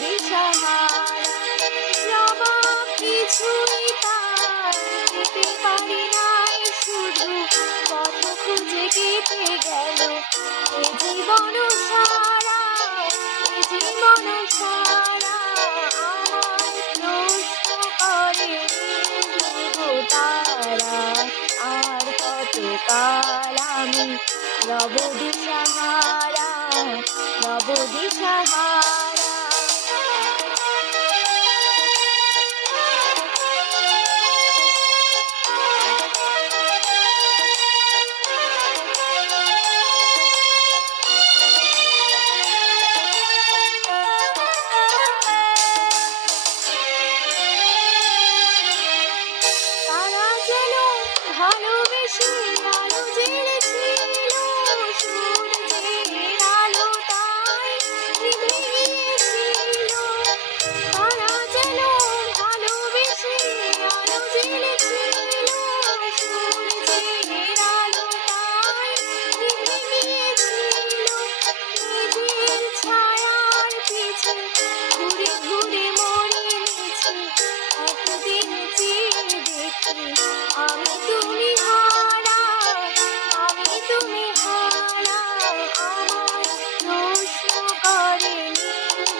দিশাহারা, জবাব কিছুই তার দিতে পারি নাই, শুধু পথ খুঁজে কেটে গেল এ জীবন সারা, এ জীবন সারা। আমার প্রশ্ন করে ধ্রুব তারা, আর কতকাল আমি রব দিশাহারা, রব দিশাহারা। তারা যেন ভালোবেসে আলো জ্বেলেছিল, সূর্যের আলো তাই নিভে গিয়েছিল। তারা যেন ভালোবেসে আলো জ্বেলেছিল, সূর্যের আলো তাই নিভে গিয়েছিল। নিজের ছায়ার পিছে ঘুরে ঘুরে মরে গেছি, একদিন চেয়ে দেখি আমি তুমি হারা, আমি তুমি হারা। আমার প্রশ্ন করে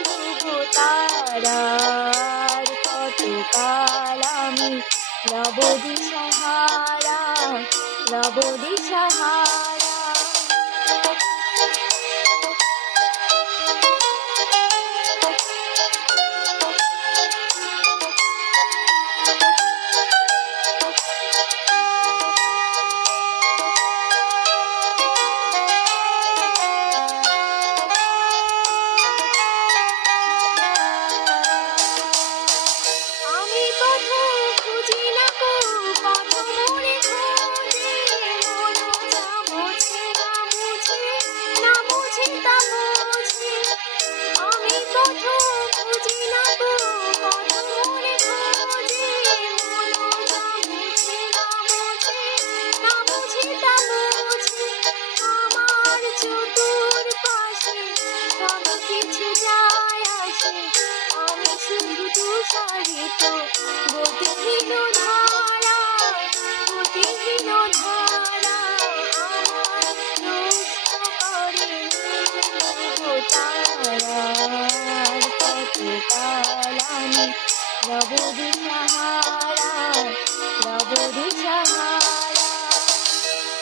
ধ্রুব তারা, আর কতকাল আমি রব দিশাহারা, রব দিশাহারা। আমি পথ খুঁজি না গো, পথ মোরে খোঁজে, মন যা বোঝে না বুঝে, না বুঝে তা বোঝে। আমি পথ খুঁজি না গো, পথ মোরে খোঁজে, মন যা বুঝে না বুঝে, না বুঝে তা বোঝে। আমার চতুর্পাশে সব কিছু যায় আসে, আমি শুধু তুষারিত গতিহীন ধারা, গতিহীন ধারা। আমার প্রশ্ন করে ধ্রুব তারা, আর কতকাল আমি রব দিশাহারা, রব দিশাহারা।